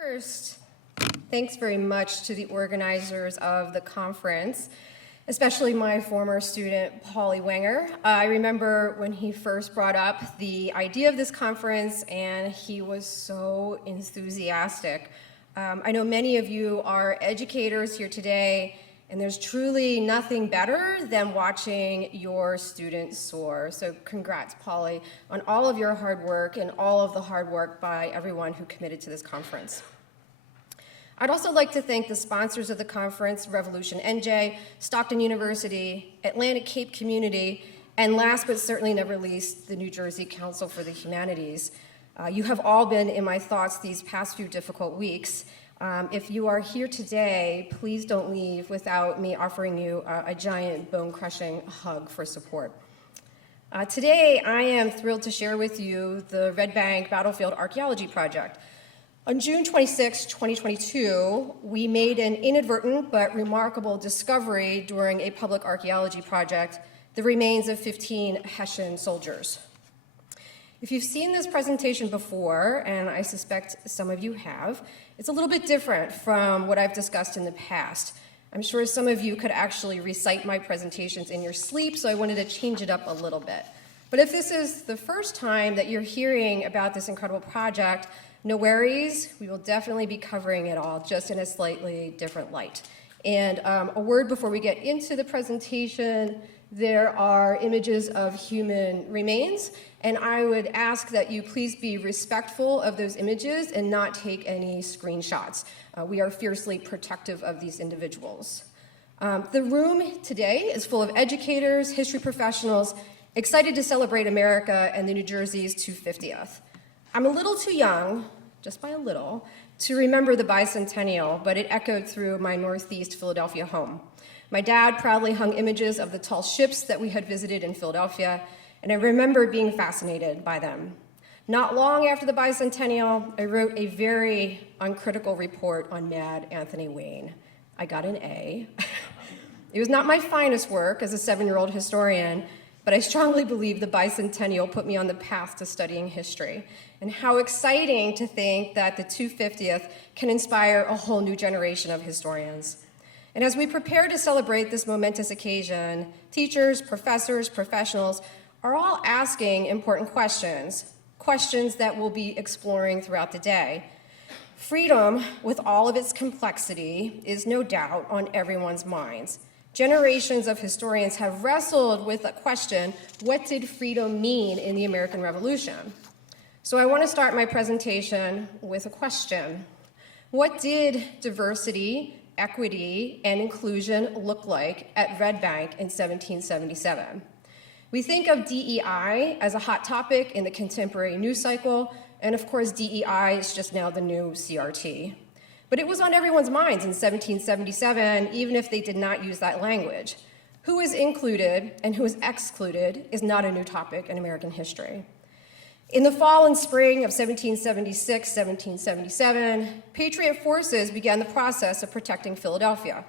First, thanks very much to the organizers of the conference, especially my former student, Paulie Wenger. I remember when he first brought up the idea of this conference, and he was so enthusiastic. I know many of you are educators here today, and there's truly nothing better than watching your students soar. So congrats, Paulie, on all of your hard work and all of the hard work by everyone who committed to this conference. I'd also like to thank the sponsors of the conference, Revolution NJ, Stockton University, Atlantic Cape Community, and last but certainly never least, the New Jersey Council for the Humanities. You have all been in my thoughts these past few difficult weeks. If you are here today, please don't leave without me offering you a giant bone-crushing hug for support. Today, I am thrilled to share with you the Red Bank Battlefield Archaeology Project. On June 26, 2022, we made an inadvertent but remarkable discovery during a public archaeology project, the remains of 15 Hessian soldiers. If you've seen this presentation before, and I suspect some of you have, it's a little bit different from what I've discussed in the past. I'm sure some of you could actually recite my presentations in your sleep, so I wanted to change it up a little bit. But if this is the first time that you're hearing about this incredible project, no worries, we will definitely be covering it all, just in a slightly different light. And a word before we get into the presentation, there are images of human remains, and I would ask that you please be respectful of those images and not take any screenshots. We are fiercely protective of these individuals. The room today is full of educators, history professionals, excited to celebrate America and the New Jersey's 250th. I'm a little too young, just by a little, to remember the bicentennial, but it echoed through my Northeast Philadelphia home. My dad proudly hung images of the tall ships that we had visited in Philadelphia, and I remember being fascinated by them. Not long after the bicentennial, I wrote a very uncritical report on Mad Anthony Wayne. I got an A. It was not my finest work as a 7-year-old historian, but I strongly believe the bicentennial put me on the path to studying history. And how exciting to think that the 250th can inspire a whole new generation of historians. And as we prepare to celebrate this momentous occasion, teachers, professors, professionals are all asking important questions, questions that we'll be exploring throughout the day. Freedom, with all of its complexity, is no doubt on everyone's minds. Generations of historians have wrestled with the question, what did freedom mean in the American Revolution? So I want to start my presentation with a question. What did diversity, equity, and inclusion look like at Red Bank in 1777? We think of DEI as a hot topic in the contemporary news cycle, and of course DEI is just now the new CRT. But it was on everyone's minds in 1777, even if they did not use that language. Who is included and who is excluded is not a new topic in American history. In the fall and spring of 1776, 1777, Patriot forces began the process of protecting Philadelphia.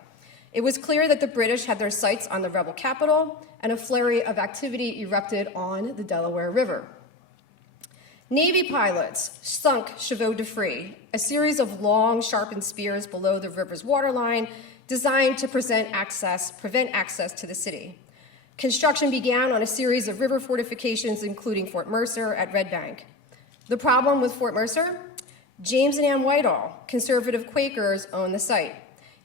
It was clear that the British had their sights on the rebel capital, and a flurry of activity erupted on the Delaware River. Navy pilots sunk Chevaux de Frise, a series of long, sharpened spears below the river's waterline designed to prevent access to the city. Construction began on a series of river fortifications, including Fort Mercer at Red Bank. The problem with Fort Mercer? James and Ann Whitehall, conservative Quakers, owned the site.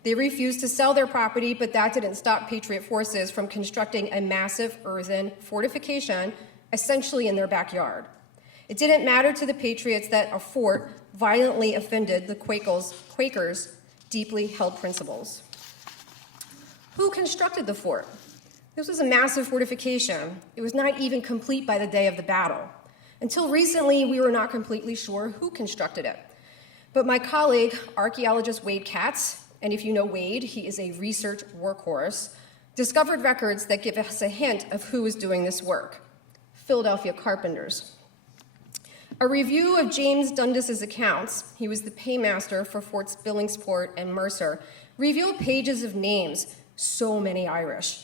They refused to sell their property, but that didn't stop Patriot forces from constructing a massive earthen fortification, essentially in their backyard. It didn't matter to the Patriots that a fort violently offended the Quakers' deeply held principles. Who constructed the fort? This was a massive fortification. It was not even complete by the day of the battle. Until recently, we were not completely sure who constructed it. But my colleague, archaeologist Wade Katz, and if you know Wade, he is a research workhorse, discovered records that give us a hint of who was doing this work: Philadelphia carpenters. A review of James Dundas's accounts, he was the paymaster for Forts Billingsport and Mercer, revealed pages of names, so many Irish,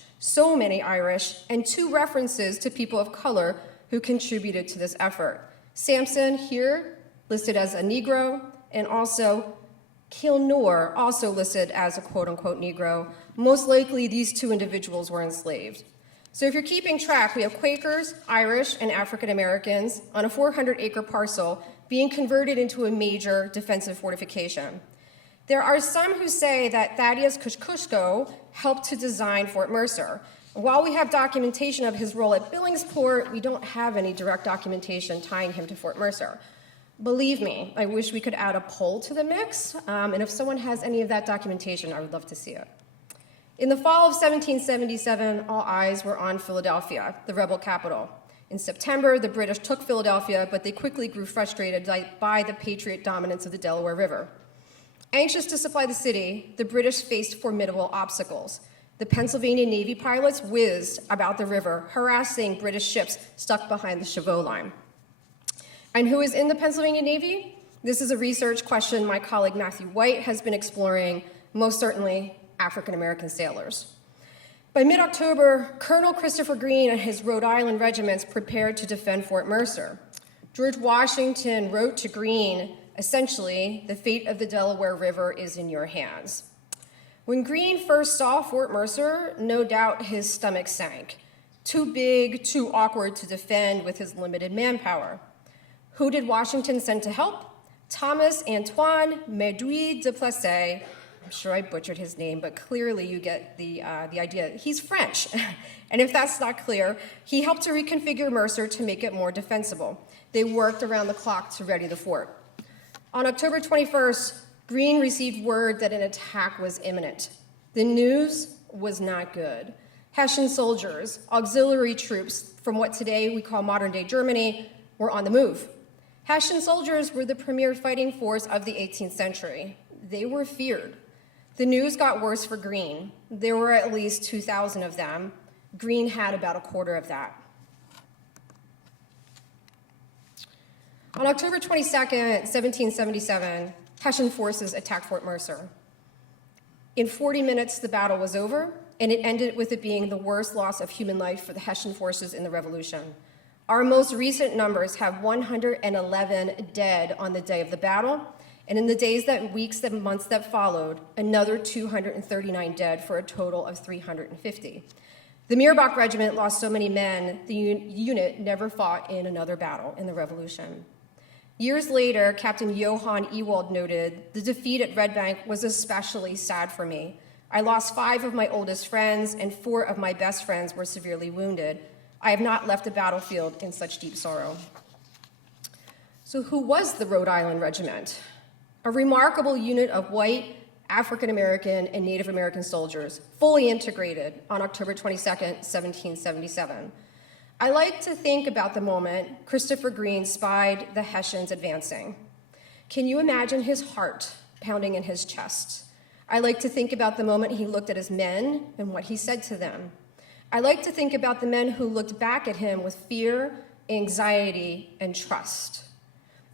and 2 references to people of color who contributed to this effort. Sampson, here listed as a Negro, and also Kilnor, also listed as a quote-unquote Negro. Most likely, these two individuals were enslaved. So if you're keeping track, we have Quakers, Irish, and African Americans on a 400-acre parcel being converted into a major defensive fortification. There are some who say that Thaddeus Kosciuszko helped to design Fort Mercer. While we have documentation of his role at Billingsport, we don't have any direct documentation tying him to Fort Mercer. Believe me, I wish we could add a poll to the mix, and if someone has any of that documentation, I would love to see it. In the fall of 1777, all eyes were on Philadelphia, the rebel capital. In September, the British took Philadelphia, but they quickly grew frustrated by the Patriot dominance of the Delaware River. Anxious to supply the city, the British faced formidable obstacles. The Pennsylvania Navy pilots whizzed about the river, harassing British ships stuck behind the Chauveau line. And who is in the Pennsylvania Navy? This is a research question my colleague Matthew White has been exploring, most certainly African American sailors. By mid-October, Colonel Christopher Greene and his Rhode Island regiments prepared to defend Fort Mercer. George Washington wrote to Greene, essentially, the fate of the Delaware River is in your hands. When Greene first saw Fort Mercer, no doubt his stomach sank. Too big, too awkward to defend with his limited manpower. Who did Washington send to help? Thomas Antoine Médouis de Placé. I'm sure I butchered his name, but clearly you get the idea. He's French, and if that's not clear, he helped to reconfigure Mercer to make it more defensible. They worked around the clock to ready the fort. On October 21st, Greene received word that an attack was imminent. The news was not good. Hessian soldiers, auxiliary troops from what today we call modern-day Germany, were on the move. Hessian soldiers were the premier fighting force of the 18th century. They were feared. The news got worse for Greene. There were at least 2,000 of them. Greene had about a quarter of that. On October 22nd, 1777, Hessian forces attacked Fort Mercer. In 40 minutes, the battle was over, and it ended with it being the worst loss of human life for the Hessian forces in the Revolution. Our most recent numbers have 111 dead on the day of the battle, and in the days, weeks, months that followed, another 239 dead for a total of 350. The Mirbach Regiment lost so many men, the unit never fought in another battle in the Revolution. Years later, Captain Johann Ewald noted, the defeat at Red Bank was especially sad for me. I lost 5 of my oldest friends, and 4 of my best friends were severely wounded. I have not left a battlefield in such deep sorrow. So who was the Rhode Island Regiment? A remarkable unit of white, African American, and Native American soldiers, fully integrated on October 22nd, 1777. I like to think about the moment Christopher Greene spied the Hessians advancing. Can you imagine his heart pounding in his chest? I like to think about the moment he looked at his men and what he said to them. I like to think about the men who looked back at him with fear, anxiety, and trust.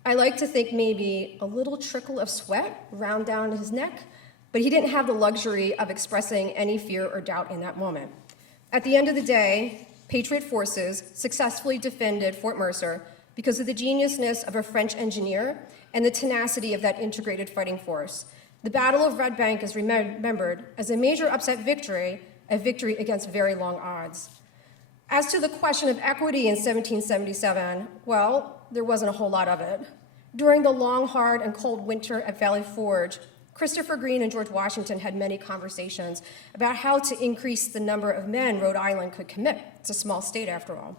I like to think maybe a little trickle of sweat ran down his neck, but he didn't have the luxury of expressing any fear or doubt in that moment. At the end of the day, Patriot forces successfully defended Fort Mercer because of the geniusness of a French engineer and the tenacity of that integrated fighting force. The Battle of Red Bank is remembered as a major upset victory, a victory against very long odds. As to the question of equity in 1777, well, there wasn't a whole lot of it. During the long, hard, and cold winter at Valley Forge, Christopher Greene and George Washington had many conversations about how to increase the number of men Rhode Island could commit. It's a small state, after all.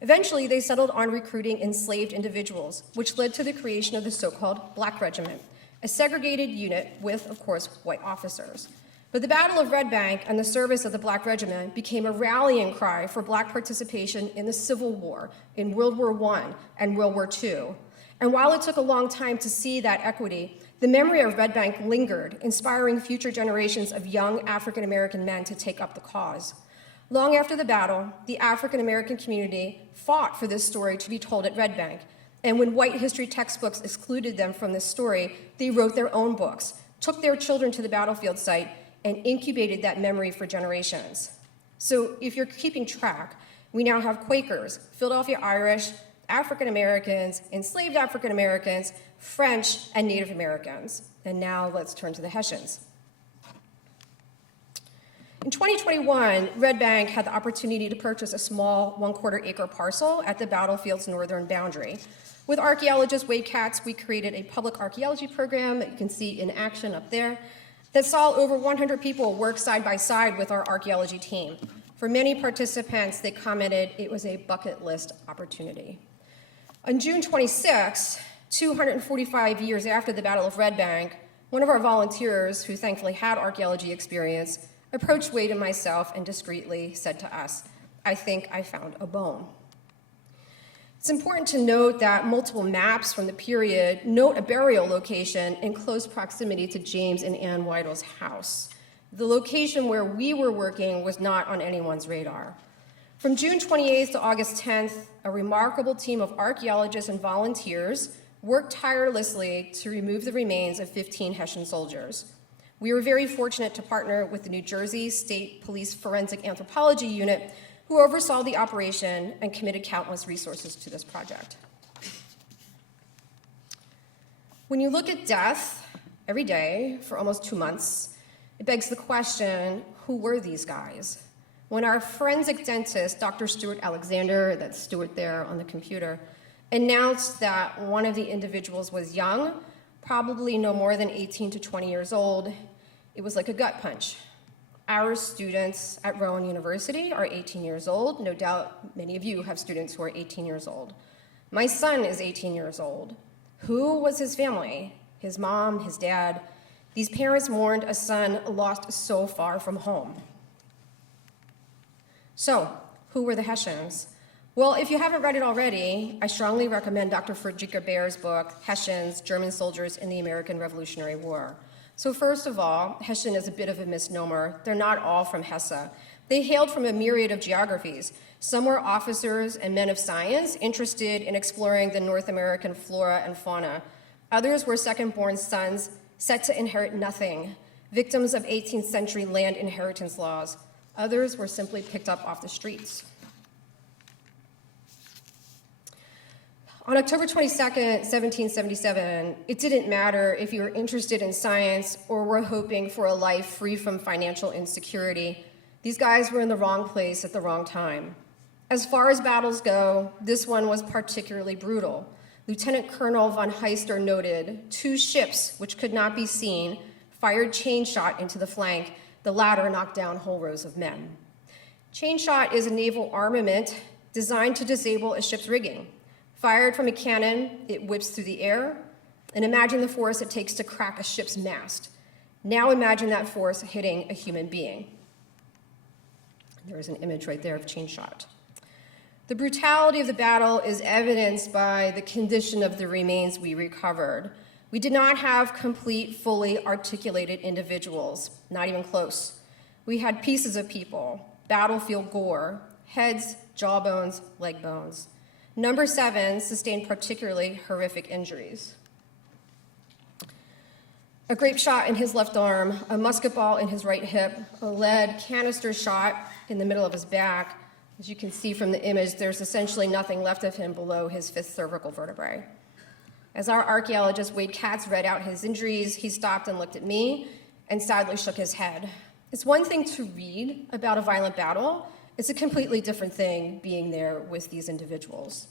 Eventually, they settled on recruiting enslaved individuals, which led to the creation of the so-called Black Regiment, a segregated unit with, of course, white officers. But the Battle of Red Bank and the service of the Black Regiment became a rallying cry for Black participation in the Civil War, in World War I and World War II. And while it took a long time to see that equity, the memory of Red Bank lingered, inspiring future generations of young African-American men to take up the cause. Long after the battle, the African-American community fought for this story to be told at Red Bank. And when white history textbooks excluded them from this story, they wrote their own books, took their children to the battlefield site, and incubated that memory for generations. So if you're keeping track, we now have Quakers, Philadelphia Irish, African Americans, enslaved African Americans, French, and Native Americans. And now let's turn to the Hessians. In 2021, Red Bank had the opportunity to purchase a small 1/4 acre parcel at the battlefield's northern boundary. With archaeologist Wade Katz, we created a public archaeology program that you can see in action up there that saw over 100 people work side by side with our archaeology team. For many participants, they commented it was a bucket list opportunity. On June 26, 245 years after the Battle of Red Bank, one of our volunteers, who thankfully had archaeology experience, approached Wade and myself and discreetly said to us, "I think I found a bone." It's important to note that multiple maps from the period note a burial location in close proximity to James and Ann Weidl's house. The location where we were working was not on anyone's radar. From June 28th to August 10th, a remarkable team of archaeologists and volunteers worked tirelessly to remove the remains of 15 Hessian soldiers. We were very fortunate to partner with the New Jersey State Police Forensic Anthropology Unit, who oversaw the operation and committed countless resources to this project. When you look at death every day for almost 2 months, it begs the question, who were these guys? When our forensic dentist, Dr. Stuart Alexander, that's Stuart there on the computer, announced that one of the individuals was young, probably no more than 18 to 20 years old, it was like a gut punch. Our students at Rowan University are 18 years old. No doubt many of you have students who are 18 years old. My son is 18 years old. Who was his family? His mom, his dad. These parents mourned a son lost so far from home. So, who were the Hessians? Well, if you haven't read it already, I strongly recommend Dr. Friederike Baer's book, Hessians, German Soldiers in the American Revolutionary War. So first of all, Hessian is a bit of a misnomer. They're not all from Hesse. They hailed from a myriad of geographies. Some were officers and men of science interested in exploring the North American flora and fauna. Others were second-born sons set to inherit nothing, victims of 18th century land inheritance laws. Others were simply picked up off the streets. On October 22nd, 1777, it didn't matter if you were interested in science or were hoping for a life free from financial insecurity. These guys were in the wrong place at the wrong time. As far as battles go, this one was particularly brutal. Lieutenant Colonel von Heister noted, 2 ships, which could not be seen, fired chain shot into the flank. The latter knocked down whole rows of men. Chain shot is a naval armament designed to disable a ship's rigging. Fired from a cannon, it whips through the air, and imagine the force it takes to crack a ship's mast. Now imagine that force hitting a human being. There is an image right there of chain shot. The brutality of the battle is evidenced by the condition of the remains we recovered. We did not have complete, fully articulated individuals, not even close. We had pieces of people, battlefield gore, heads, jawbones, leg bones. Number 7 sustained particularly horrific injuries. A grape shot in his left arm, a musket ball in his right hip, a lead canister shot in the middle of his back. As you can see from the image, there's essentially nothing left of him below his 5th cervical vertebrae. As our archaeologist Wade Katz read out his injuries, he stopped and looked at me and sadly shook his head. It's one thing to read about a violent battle. It's a completely different thing being there with these individuals.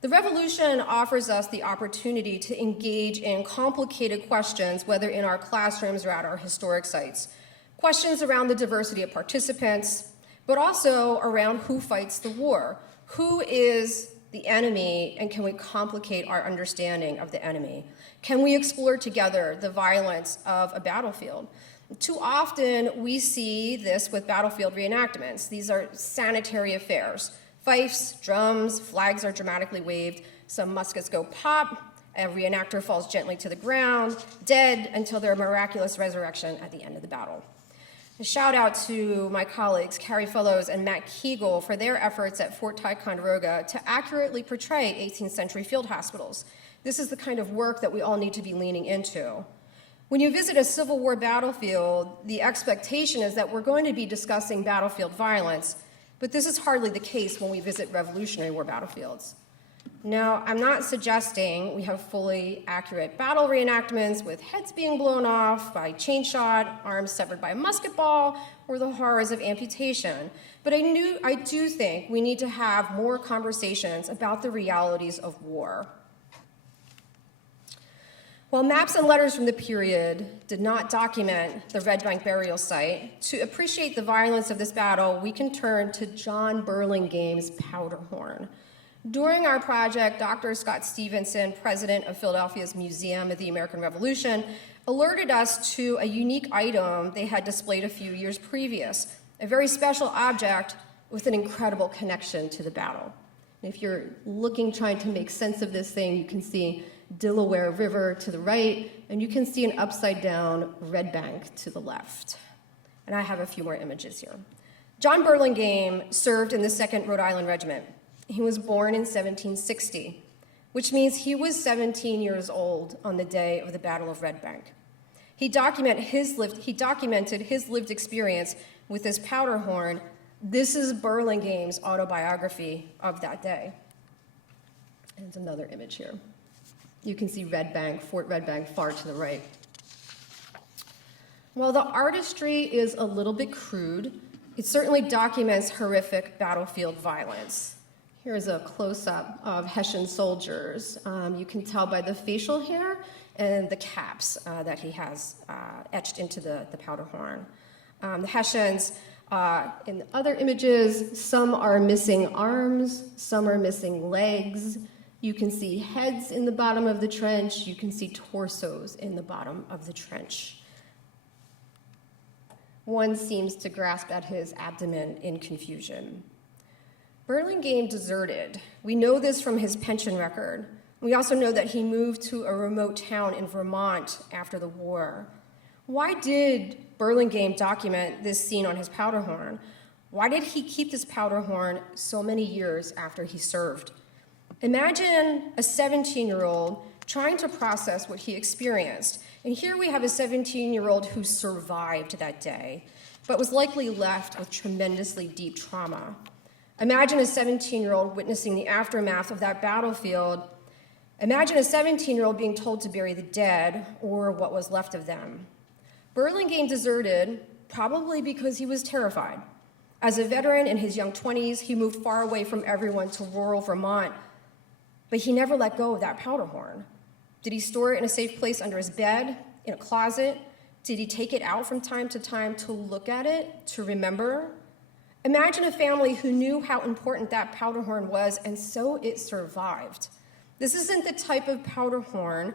The revolution offers us the opportunity to engage in complicated questions, whether in our classrooms or at our historic sites. Questions around the diversity of participants, but also around who fights the war. Who is the enemy, and can we complicate our understanding of the enemy? Can we explore together the violence of a battlefield? Too often, we see this with battlefield reenactments. These are sanitary affairs. Fifes, drums, flags are dramatically waved, some muskets go pop, a reenactor falls gently to the ground, dead until their miraculous resurrection at the end of the battle. A shout out to my colleagues, Carrie Fellows and Matt Kegel, for their efforts at Fort Ticonderoga to accurately portray 18th century field hospitals. This is the kind of work that we all need to be leaning into. When you visit a Civil War battlefield, the expectation is that we're going to be discussing battlefield violence, but this is hardly the case when we visit Revolutionary War battlefields. Now, I'm not suggesting we have fully accurate battle reenactments with heads being blown off by chain shot, arms severed by a musket ball, or the horrors of amputation. But I do think we need to have more conversations about the realities of war. While maps and letters from the period did not document the Red Bank burial site, to appreciate the violence of this battle, we can turn to John Burlingame's powder horn. During our project, Dr. Scott Stevenson, president of Philadelphia's Museum of the American Revolution, alerted us to a unique item they had displayed a few years previous, a very special object with an incredible connection to the battle. And if you're trying to make sense of this thing, you can see Delaware River to the right, and you can see an upside-down Red Bank to the left. And I have a few more images here. John Burlingame served in the 2nd Rhode Island Regiment. He was born in 1760, which means he was 17 years old on the day of the Battle of Red Bank. He documented his lived experience with this powder horn. This is Burlingame's autobiography of that day. And another image here. You can see Red Bank, Fort Red Bank, far to the right. While the artistry is a little bit crude, it certainly documents horrific battlefield violence. Here's a close-up of Hessian soldiers. You can tell by the facial hair and the caps that he has etched into the powder horn. The Hessians, in the other images, some are missing arms, some are missing legs. You can see heads in the bottom of the trench. You can see torsos in the bottom of the trench. One seems to grasp at his abdomen in confusion. Burlingame deserted. We know this from his pension record. We also know that he moved to a remote town in Vermont after the war. Why did Burlingame document this scene on his powder horn? Why did he keep this powder horn so many years after he served? Imagine a 17-year-old trying to process what he experienced. And here we have a 17-year-old who survived that day, but was likely left with tremendously deep trauma. Imagine a 17-year-old witnessing the aftermath of that battlefield. Imagine a 17-year-old being told to bury the dead or what was left of them. Burlingame deserted probably because he was terrified. As a veteran in his young 20s, he moved far away from everyone to rural Vermont, but he never let go of that powder horn. Did he store it in a safe place under his bed, in a closet? Did he take it out from time to time to look at it, to remember? Imagine a family who knew how important that powder horn was, and so it survived. This isn't the type of powder horn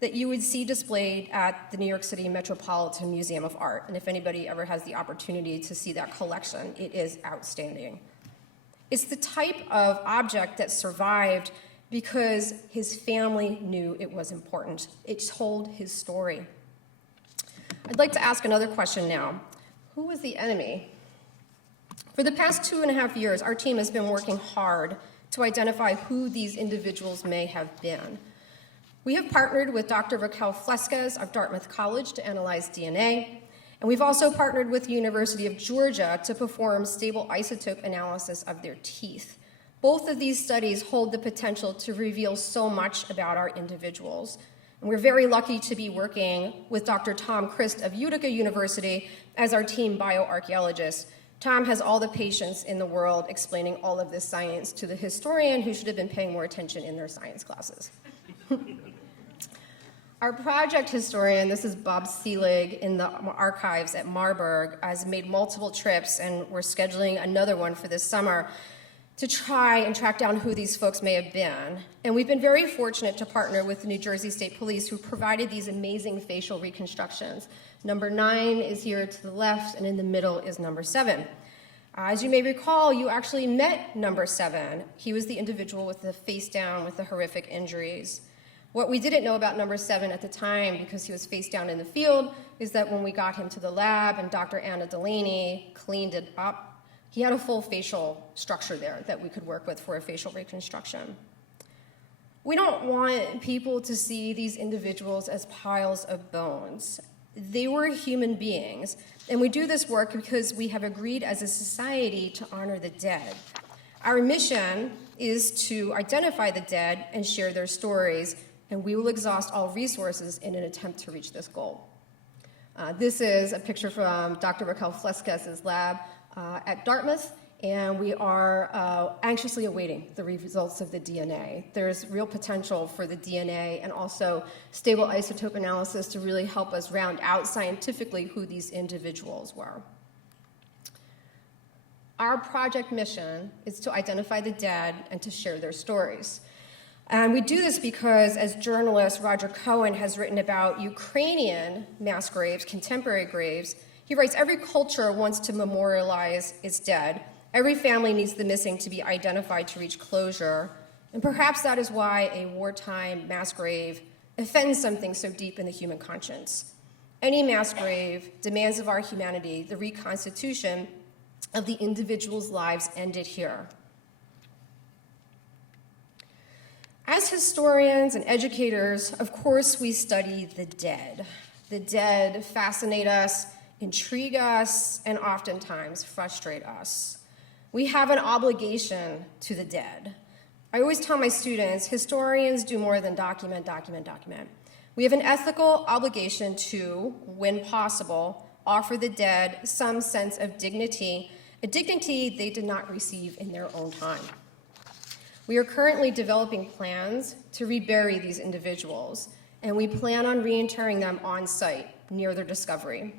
that you would see displayed at the New York City Metropolitan Museum of Art. And if anybody ever has the opportunity to see that collection, it is outstanding. It's the type of object that survived because his family knew it was important. It told his story. I'd like to ask another question now. Who was the enemy? For the past 2.5 years, our team has been working hard to identify who these individuals may have been. We have partnered with Dr. Raquel Flesquez of Dartmouth College to analyze DNA, and we've also partnered with the University of Georgia to perform stable isotope analysis of their teeth. Both of these studies hold the potential to reveal so much about our individuals. And we're very lucky to be working with Dr. Tom Christ of Utica University as our team bioarchaeologist. Tom has all the patience in the world explaining all of this science to the historian who should have been paying more attention in their science classes. Our project historian, this is Bob Seelig in the archives at Marburg, has made multiple trips, and we're scheduling another one for this summer to try and track down who these folks may have been. And we've been very fortunate to partner with the New Jersey State Police, who provided these amazing facial reconstructions. Number 9 is here to the left, and in the middle is number 7. As you may recall, you actually met number 7. He was the individual with the face down with the horrific injuries. What we didn't know about number 7 at the time, because he was face down in the field, is that when we got him to the lab and Dr. Anna Delaney cleaned it up, he had a full facial structure there that we could work with for a facial reconstruction. We don't want people to see these individuals as piles of bones. They were human beings, and we do this work because we have agreed as a society to honor the dead. Our mission is to identify the dead and share their stories, and we will exhaust all resources in an attempt to reach this goal. This is a picture from Dr. Raquel Flesquez's lab at Dartmouth, and we are anxiously awaiting the results of the DNA. There's real potential for the DNA and also stable isotope analysis to really help us round out scientifically who these individuals were. Our project mission is to identify the dead and to share their stories. And we do this because, as journalist Roger Cohen has written about Ukrainian mass graves, contemporary graves, he writes, every culture wants to memorialize its dead. Every family needs the missing to be identified to reach closure. And perhaps that is why a wartime mass grave offends something so deep in the human conscience. Any mass grave demands of our humanity the reconstitution of the individual's lives ended here. As historians and educators, of course, we study the dead. The dead fascinate us, intrigue us, and oftentimes frustrate us. We have an obligation to the dead. I always tell my students, historians do more than document. We have an ethical obligation to, when possible, offer the dead some sense of dignity, a dignity they did not receive in their own time. We are currently developing plans to rebury these individuals, and we plan on reinterring them on site near their discovery.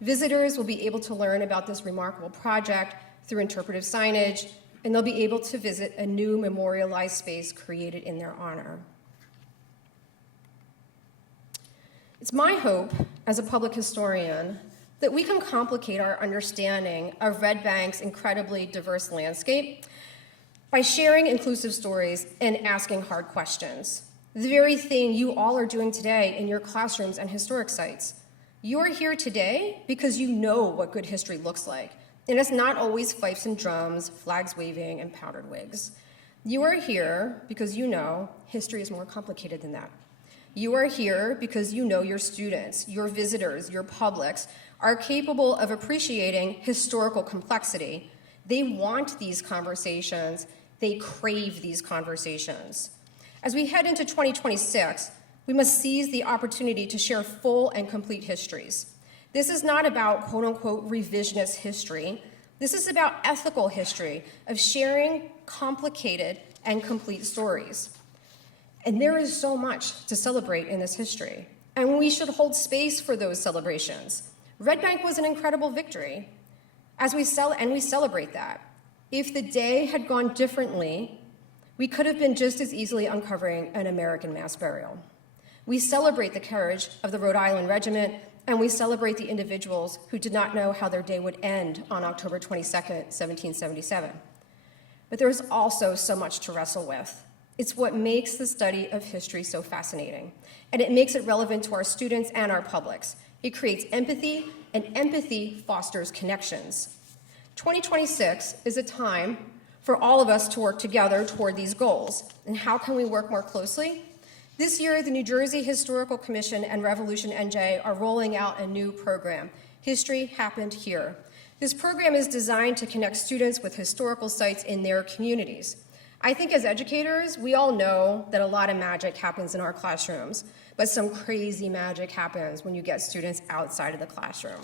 Visitors will be able to learn about this remarkable project through interpretive signage, and they'll be able to visit a new memorialized space created in their honor. It's my hope, as a public historian, that we can complicate our understanding of Red Bank's incredibly diverse landscape by sharing inclusive stories and asking hard questions. The very thing you all are doing today in your classrooms and historic sites. You're here today because you know what good history looks like, and it's not always fifes and drums, flags waving, and powdered wigs. You are here because you know history is more complicated than that. You are here because you know your students, your visitors, your publics are capable of appreciating historical complexity. They want these conversations. They crave these conversations. As we head into 2026, we must seize the opportunity to share full and complete histories. This is not about quote-unquote revisionist history. This is about ethical history of sharing complicated and complete stories. And there is so much to celebrate in this history, and we should hold space for those celebrations. Red Bank was an incredible victory, we celebrate that. If the day had gone differently, we could have been just as easily uncovering an American mass burial. We celebrate the courage of the Rhode Island Regiment, and we celebrate the individuals who did not know how their day would end on October 22nd, 1777. But there is also so much to wrestle with. It's what makes the study of history so fascinating, and it makes it relevant to our students and our publics. It creates empathy, and empathy fosters connections. 2026 is a time for all of us to work together toward these goals. And how can we work more closely? This year, the New Jersey Historical Commission and Revolution NJ are rolling out a new program, History Happened Here. This program is designed to connect students with historical sites in their communities. I think as educators, we all know that a lot of magic happens in our classrooms, but some crazy magic happens when you get students outside of the classroom.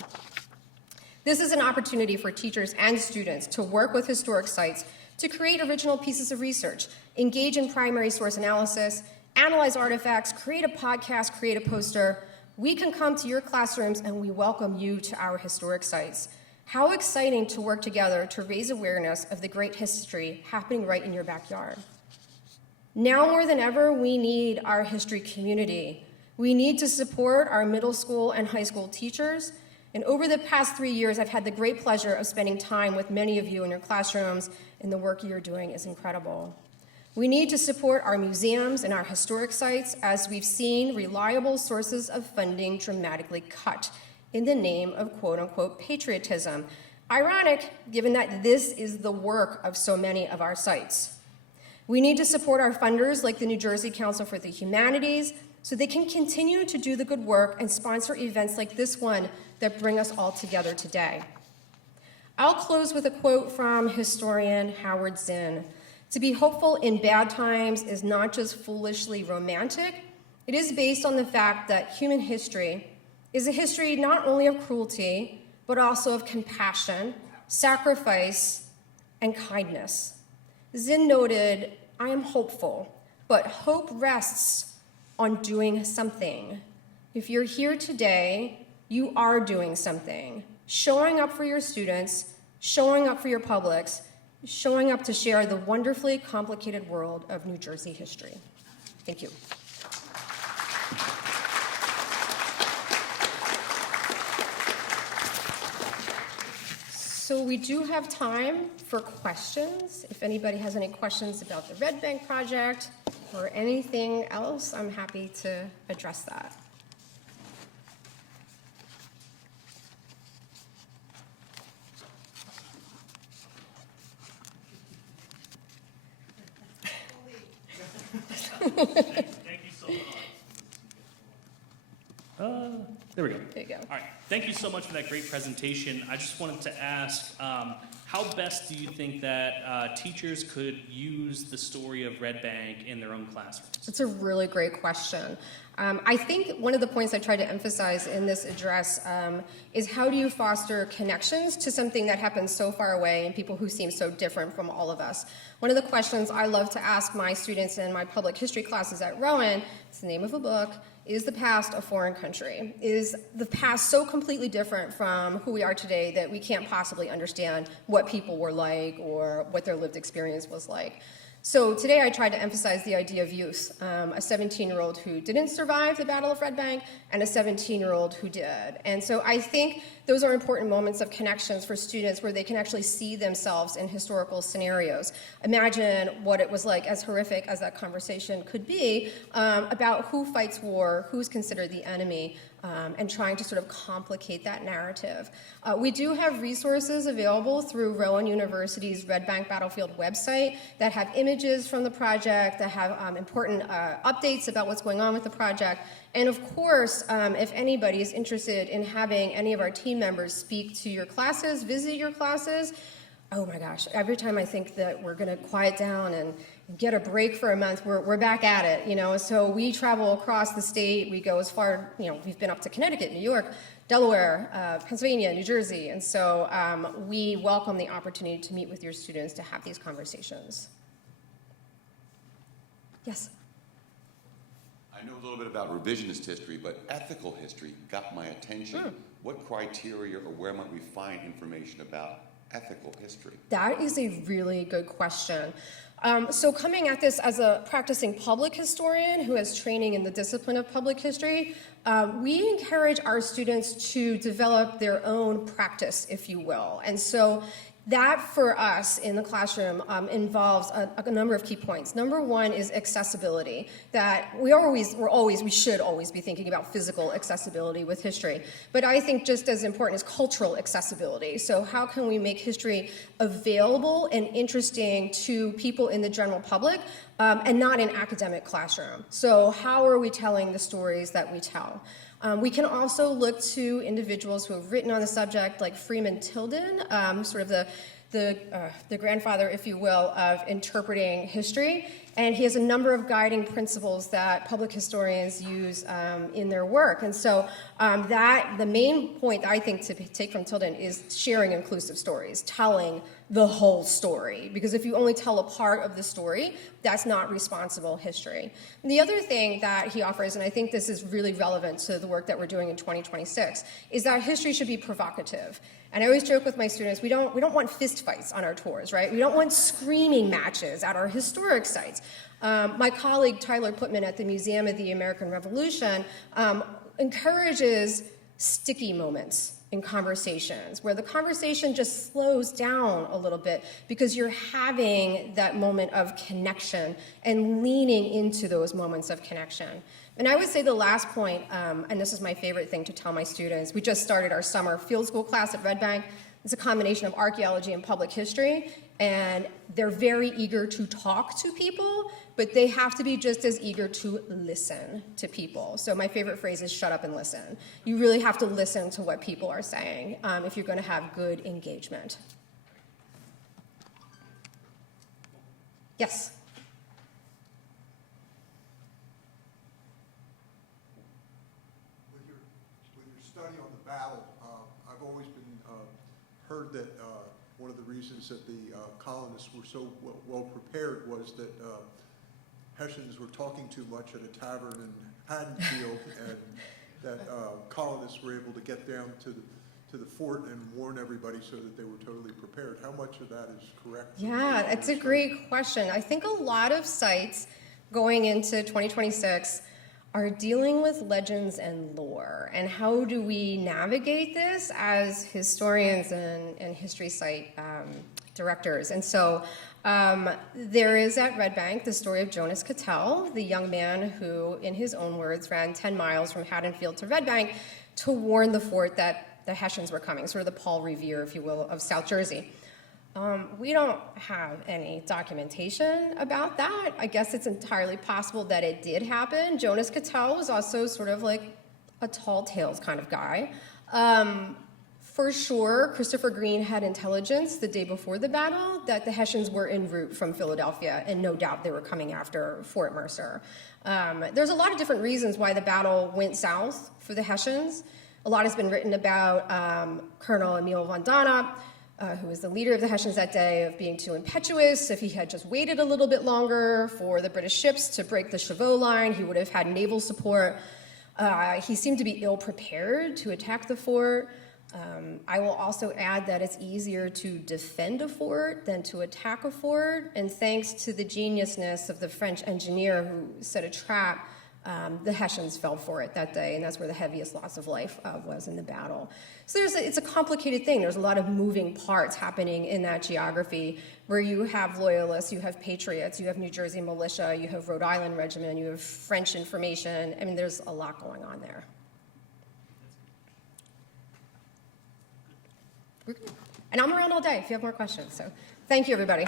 This is an opportunity for teachers and students to work with historic sites to create original pieces of research, engage in primary source analysis, analyze artifacts, create a podcast, create a poster. We can come to your classrooms and we welcome you to our historic sites. How exciting to work together to raise awareness of the great history happening right in your backyard. Now more than ever, we need our history community. We need to support our middle school and high school teachers. And over the past 3 years, I've had the great pleasure of spending time with many of you in your classrooms, and the work you're doing is incredible. We need to support our museums and our historic sites as we've seen reliable sources of funding dramatically cut in the name of quote-unquote patriotism. Ironic, given that this is the work of so many of our sites. We need to support our funders like the New Jersey Council for the Humanities so they can continue to do the good work and sponsor events like this one that bring us all together today. I'll close with a quote from historian Howard Zinn. To be hopeful in bad times is not just foolishly romantic, it is based on the fact that human history is a history not only of cruelty, but also of compassion, sacrifice, and kindness. Zinn noted, I am hopeful, but hope rests on doing something. If you're here today, you are doing something. Showing up for your students, showing up for your publics, showing up to share the wonderfully complicated world of New Jersey history. Thank you. So we do have time for questions. If anybody has any questions about the Red Bank project or anything else, I'm happy to address that. Thank you so much. There we go. There you go. All right. Thank you so much for that great presentation. I just wanted to ask, how best do you think that teachers could use the story of Red Bank in their own classrooms? That's a really great question. I think one of the points I tried to emphasize in this address is how do you foster connections to something that happens so far away and people who seem so different from all of us. One of the questions I love to ask my students in my public history classes at Rowan, it's the name of a book, is the past a foreign country? Is the past so completely different from who we are today that we can't possibly understand what people were like or what their lived experience was like? So today I tried to emphasize the idea of youth, a 17-year-old who didn't survive the Battle of Red Bank and a 17-year-old who did. And so I think those are important moments of connections for students where they can actually see themselves in historical scenarios. Imagine what it was like, as horrific as that conversation could be, about who fights war, who's considered the enemy, and trying to sort of complicate that narrative. We do have resources available through Rowan University's Red Bank Battlefield website that have images from the project, that have important updates about what's going on with the project. And of course, if anybody is interested in having any of our team members speak to your classes, visit your classes, oh my gosh, every time I think that we're going to quiet down and get a break for a month, we're back at it, you know. So we travel across the state. We go as far, you know, we've been up to Connecticut, New York, Delaware, Pennsylvania, New Jersey. And so we welcome the opportunity to meet with your students to have these conversations. Yes? I know a little bit about revisionist history, but ethical history got my attention. What criteria or where might we find information about ethical history? That is a really good question. So coming at this as a practicing public historian who has training in the discipline of public history, we encourage our students to develop their own practice, if you will. And so that for us in the classroom involves a number of key points. Number one is accessibility, that we should always be thinking about physical accessibility with history. But I think just as important is cultural accessibility. So how can we make history available and interesting to people in the general public and not in academic classroom? So how are we telling the stories that we tell? We can also look to individuals who have written on the subject, like Freeman Tilden, sort of the grandfather, if you will, of interpreting history. And he has a number of guiding principles that public historians use in their work. And so the main point I think to take from Tilden is sharing inclusive stories, telling the whole story. Because if you only tell a part of the story, that's not responsible history. And the other thing that he offers, and I think this is really relevant to the work that we're doing in 2026, is that history should be provocative. And I always joke with my students, we don't want fist fights on our tours, right? We don't want screaming matches at our historic sites. My colleague Tyler Putman at the Museum of the American Revolution encourages sticky moments in conversations, where the conversation just slows down a little bit because you're having that moment of connection and leaning into those moments of connection. And I would say the last point, and this is my favorite thing to tell my students, we just started our summer field school class at Red Bank. It's a combination of archaeology and public history, and they're very eager to talk to people, but they have to be just as eager to listen to people. So my favorite phrase is shut up and listen. You really have to listen to what people are saying if you're going to have good engagement. Yes? With your study on the battle, I've always been heard that one of the reasons that the colonists were so well prepared was that Hessians were talking too much at a tavern in Haddonfield, and that colonists were able to get down to the fort and warn everybody so that they were totally prepared. How much of that is correct? Yeah, that's a great question. I think a lot of sites going into 2026 are dealing with legends and lore. And how do we navigate this as historians and history site directors? And so there is at Red Bank the story of Jonas Cattell, the young man who, in his own words, ran 10 miles from Haddonfield to Red Bank to warn the fort that the Hessians were coming, sort of the Paul Revere, if you will, of South Jersey. We don't have any documentation about that. I guess it's entirely possible that it did happen. Jonas Cattell was also sort of like a tall tales kind of guy. For sure, Christopher Green had intelligence the day before the battle that the Hessians were en route from Philadelphia, and no doubt they were coming after Fort Mercer. There's a lot of different reasons why the battle went south for the Hessians. A lot has been written about Colonel Emil von Donop, who was the leader of the Hessians that day, of being too impetuous. If he had just waited a little bit longer for the British ships to break the Chavot line, he would have had naval support. He seemed to be ill-prepared to attack the fort. I will also add that it's easier to defend a fort than to attack a fort, and thanks to the geniusness of the French engineer who set a trap, the Hessians fell for it that day, and that's where the heaviest loss of life was in the battle. So it's a complicated thing. There's a lot of moving parts happening in that geography where you have loyalists, you have patriots, you have New Jersey militia, you have Rhode Island regiment, you have French information. I mean, there's a lot going on there. And I'm around all day if you have more questions. So thank you, everybody.